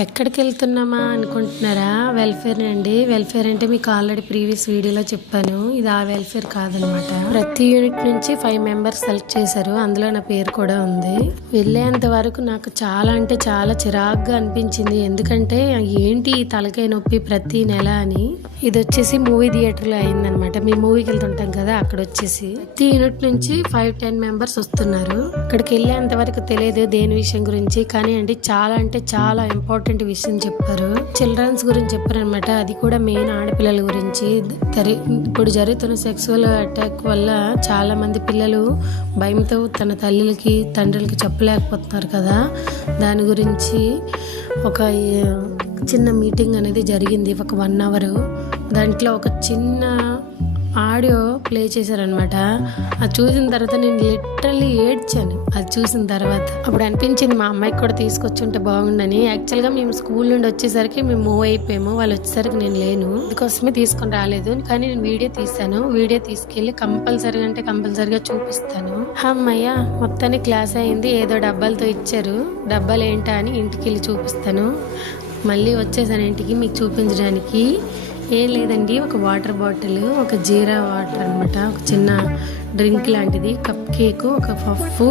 ఎక్కడికి వెళ్తున్నామా అనుకుంటున్నారా? వెల్ఫేర్ అండి. వెల్ఫేర్ అంటే మీకు ఆల్రెడీ ప్రీవియస్ వీడియోలో చెప్పాను. ఇది ఆ వెల్ఫేర్ కాదనమాట. ప్రతి యూనిట్ నుంచి 5 మెంబర్స్ సెలెక్ట్ చేశారు. అందులో నా పేరు కూడా ఉంది. వెళ్ళేంత వరకు నాకు చాలా అంటే చాలా చిరాగ్గా అనిపించింది. ఎందుకంటే ఏంటి తలకాయ నొప్పి ప్రతి నెల అని. ఇది వచ్చేసి మూవీ థియేటర్లో అయిందనమాట. మేము మూవీకి వెళ్తుంటాం కదా, అక్కడ వచ్చేసి ప్రతి యూనిట్ నుంచి 5-10 మెంబర్స్ వస్తున్నారు. అక్కడికి వెళ్ళేంత వరకు తెలియదు దేని విషయం గురించి, కానీ అండి చాలా అంటే చాలా ఇంపార్టెంట్ విషయం చెప్పారు. చిల్డ్రన్స్ గురించి చెప్పారనమాట. అది కూడా మెయిన్ ఆడపిల్లల గురించి. ఇప్పుడు జరుగుతున్న సెక్సువల్ అటాక్ వల్ల చాలా మంది పిల్లలు భయంతో తన తల్లికి తండ్రులకి చెప్పలేకపోతున్నారు కదా. దాని గురించి ఒక చిన్న మీటింగ్ అనేది జరిగింది, ఒక 1 అవర్. దాంట్లో ఒక చిన్న ఆడియో ప్లే చేశారనమాట. అది చూసిన తర్వాత నేను లిటరల్లీ ఏడ్చాను. అది చూసిన తర్వాత అప్పుడు అనిపించింది మా అమ్మాయికి కూడా తీసుకొచ్చుంటే బాగుండని. యాక్చువల్గా మేము స్కూల్ నుండి వచ్చేసరికి మేము మూవ్ అయిపోయాము. వాళ్ళు వచ్చేసరికి నేను లేను, అందుకోసమే తీసుకొని రాలేదు. కానీ నేను వీడియో తీసాను. వీడియో తీసుకెళ్ళి కంపల్సరిగా చూపిస్తాను. అమ్మయ్య, మొత్తానికి క్లాస్ అయింది. ఏదో డబ్బాలతో ఇచ్చారు. డబ్బాలు ఏంటా అని ఇంటికి వెళ్ళి చూపిస్తాను. మళ్ళీ వచ్చేసాను ఇంటికి మీకు చూపించడానికి. ఏం లేదండి, ఒక వాటర్ బాటిల్, ఒక జీరా వాటర్ అనమాట, ఒక చిన్న డ్రింక్ లాంటిది, కప్ కేకు, ఒక పఫ్,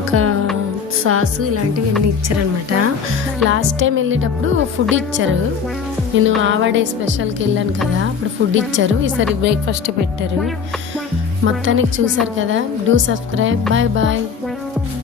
ఒక సాసు, ఇలాంటివి అన్నీ ఇచ్చారనమాట. లాస్ట్ టైం వెళ్ళేటప్పుడు ఫుడ్ ఇచ్చారు. నేను ఆవాడే స్పెషల్కి వెళ్ళాను కదా, అప్పుడు ఫుడ్ ఇచ్చారు. ఈసారి బ్రేక్ఫాస్ట్ పెట్టారు. మొత్తానికి చూసారు కదా. Do subscribe. Bye bye.